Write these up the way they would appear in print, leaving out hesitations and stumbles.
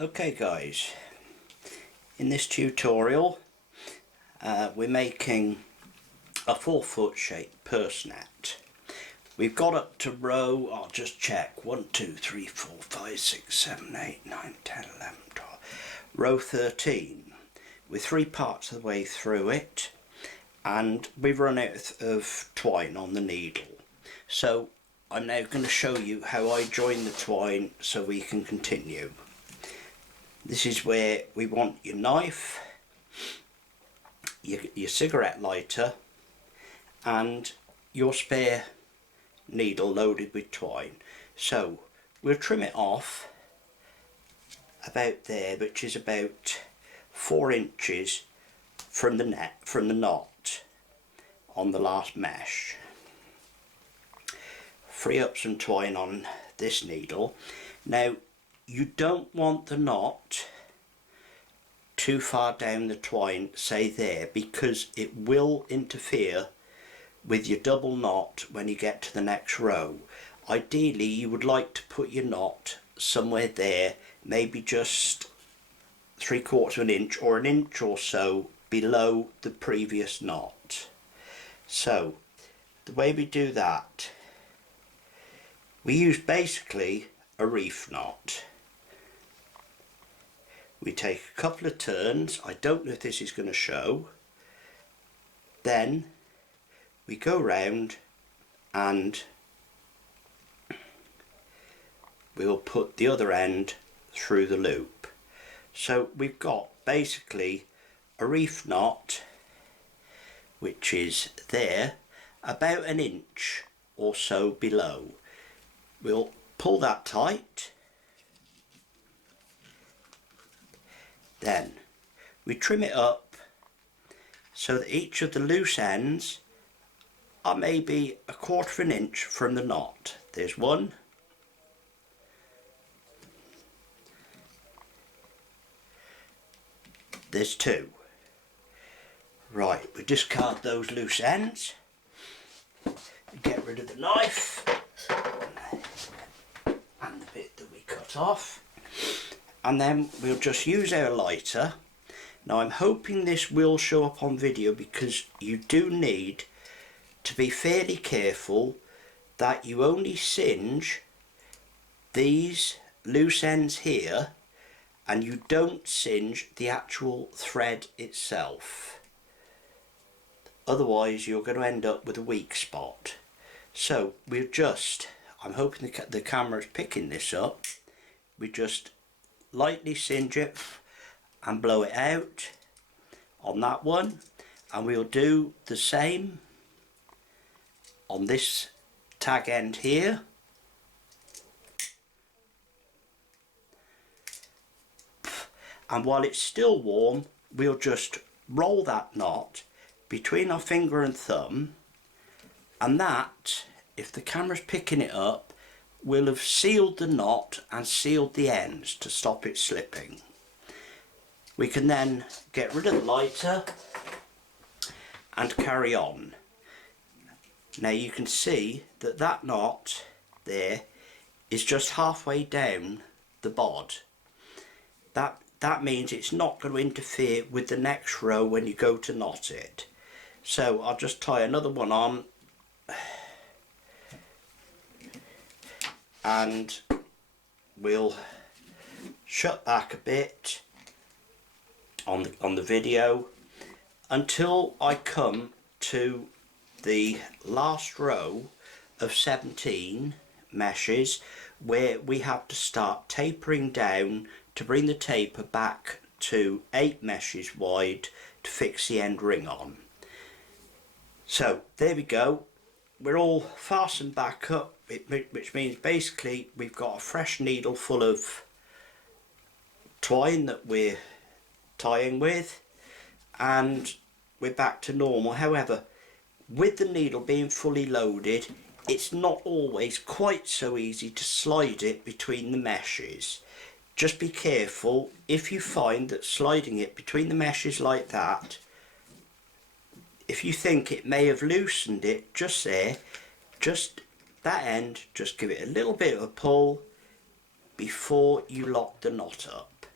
Okay guys, in this tutorial we're making a 4-foot shaped purse net. We've got up to row, I'll just check, 1, 2, 3, 4, 5, 6, 7, 8, 9, 10, 11, 12, row 13. We're 3 parts of the way through it and we've run out of twine on the needle. So I'm now going to show you how I join the twine so we can continue. This is where we want your knife, your cigarette lighter and your spare needle loaded with twine. So we'll trim it off about there, which is about 4 inches from the knot on the last mesh. Free up some twine on this needle. Now you don't want the knot too far down the twine, say there, because it will interfere with your double knot when you get to the next row. Ideally you would like to put your knot somewhere there, maybe just 3/4 of an inch or an inch or so below the previous knot. So the way we do that, we use basically a reef knot. We take a couple of turns, I don't know if this is going to show, then we go round and we'll put the other end through the loop. So we've got basically a reef knot which is there about an inch or so below. We'll pull that tight, then we trim it up so that each of the loose ends are maybe 1/4 of an inch from the knot. There's one, there's 2. Right, we discard those loose ends, get rid of the knife and the bit that we cut off, and then we'll just use our lighter. Now I'm hoping this will show up on video because you do need to be fairly careful that you only singe these loose ends here and you don't singe the actual thread itself. Otherwise you're going to end up with a weak spot. So we'll just, I'm hoping the camera's picking this up, we just lightly singe it and blow it out on that one, and we'll do the same on this tag end here. And while it's still warm, we'll just roll that knot between our finger and thumb, and that, if the camera's picking it up, will have sealed the knot and sealed the ends to stop it slipping. We can then get rid of the lighter and carry on. Now you can see that that knot there is just halfway down the bod. That means it's not going to interfere with the next row when you go to knot it. So I'll just tie another one on and we'll shut back a bit on the video until I come to the last row of 17 meshes where we have to start tapering down to bring the taper back to 8 meshes wide to fix the end ring on. So there we go, we're all fastened back up, which means basically we've got a fresh needle full of twine that we're tying with and we're back to normal. However, with the needle being fully loaded, it's not always quite so easy to slide it between the meshes. Just be careful if you find that sliding it between the meshes like that, if you think it may have loosened it just there, just that end, just give it a little bit of a pull before you lock the knot up.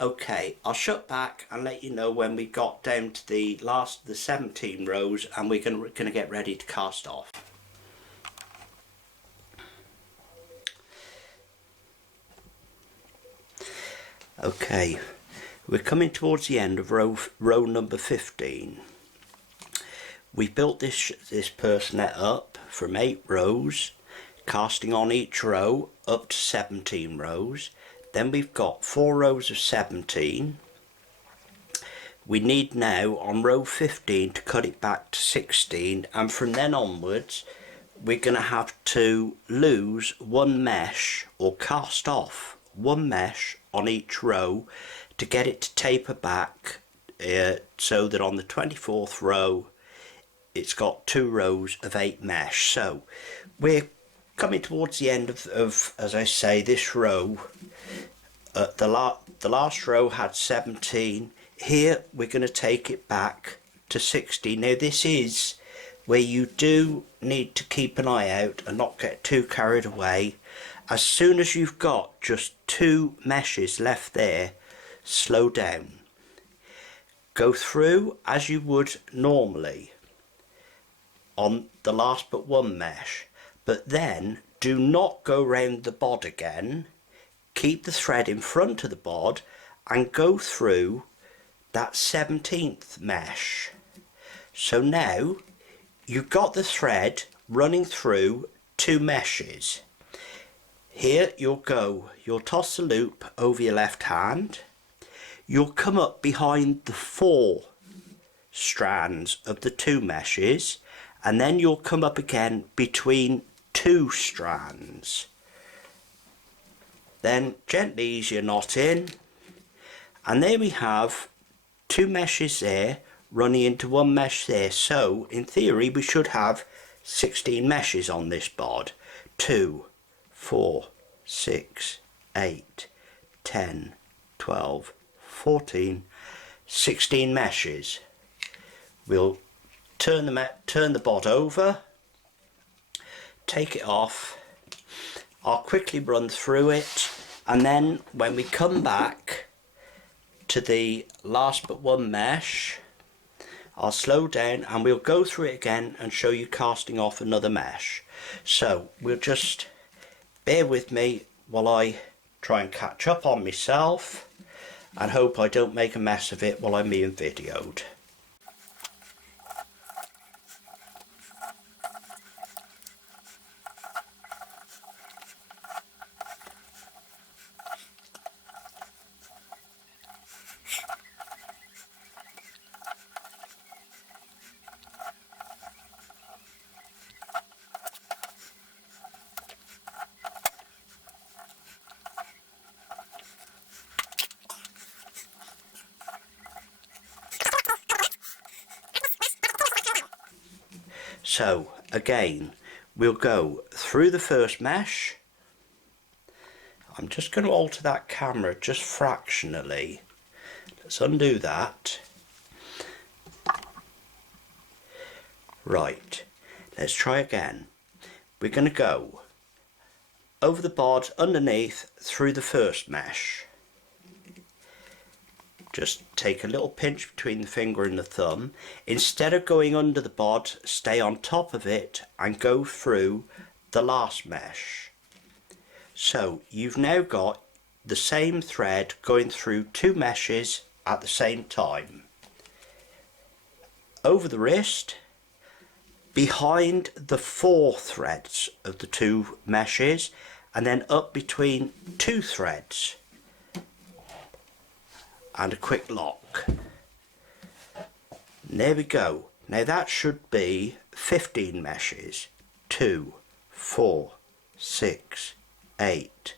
Okay, I'll shut back and let you know when we got down to the last of the 17 rows and we're going to get ready to cast off. Okay, we're coming towards the end of row number 15. We've built this purse net up from 8 rows, casting on each row up to 17 rows. Then we've got 4 rows of 17. We need now on row 15 to cut it back to 16, and from then onwards we're going to have to lose one mesh or cast off one mesh on each row to get it to taper back, so that on the 24th row it's got 2 rows of 8 mesh. So we're coming towards the end of as I say, this row. The last row had 17. Here we're going to take it back to 16. Now this is where you do need to keep an eye out and not get too carried away. As soon as you've got just 2 meshes left there, slow down. Go through as you would normally on the last but one mesh, but then do not go round the bod again. Keep the thread in front of the bod and go through that 17th mesh. So now you've got the thread running through 2 meshes. Here you'll toss the loop over your left hand. You'll come up behind the 4 strands of the 2 meshes, and then you'll come up again between 2 strands. Then gently ease your knot in, and there we have 2 meshes there running into 1 mesh there. So in theory we should have 16 meshes on this bod. 2, 4, 6, 8, 10, 12, 14, 16 meshes. We'll turn the bod over, take it off. I'll quickly run through it, and then when we come back to the last but one mesh, I'll slow down and we'll go through it again and show you casting off another mesh. So we'll just bear with me while I try and catch up on myself and hope I don't make a mess of it while I'm being videoed. So again, we'll go through the first mesh. I'm just going to alter that camera just fractionally. Let's undo that. Right, let's try again. We're going to go over the bod, underneath, through the first mesh. Just take a little pinch between the finger and the thumb. Instead of going under the bod, stay on top of it and go through the last mesh. So you've now got the same thread going through 2 meshes at the same time. Over the wrist, behind the 4 threads of the 2 meshes, and then up between 2 threads. And a quick lock. And there we go. Now that should be 15 meshes. 2, 4, 6, 8,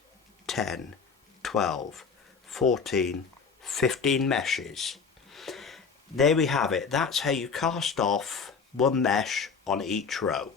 10, 12, 14, 15 meshes. There we have it. That's how you cast off 1 mesh on each row.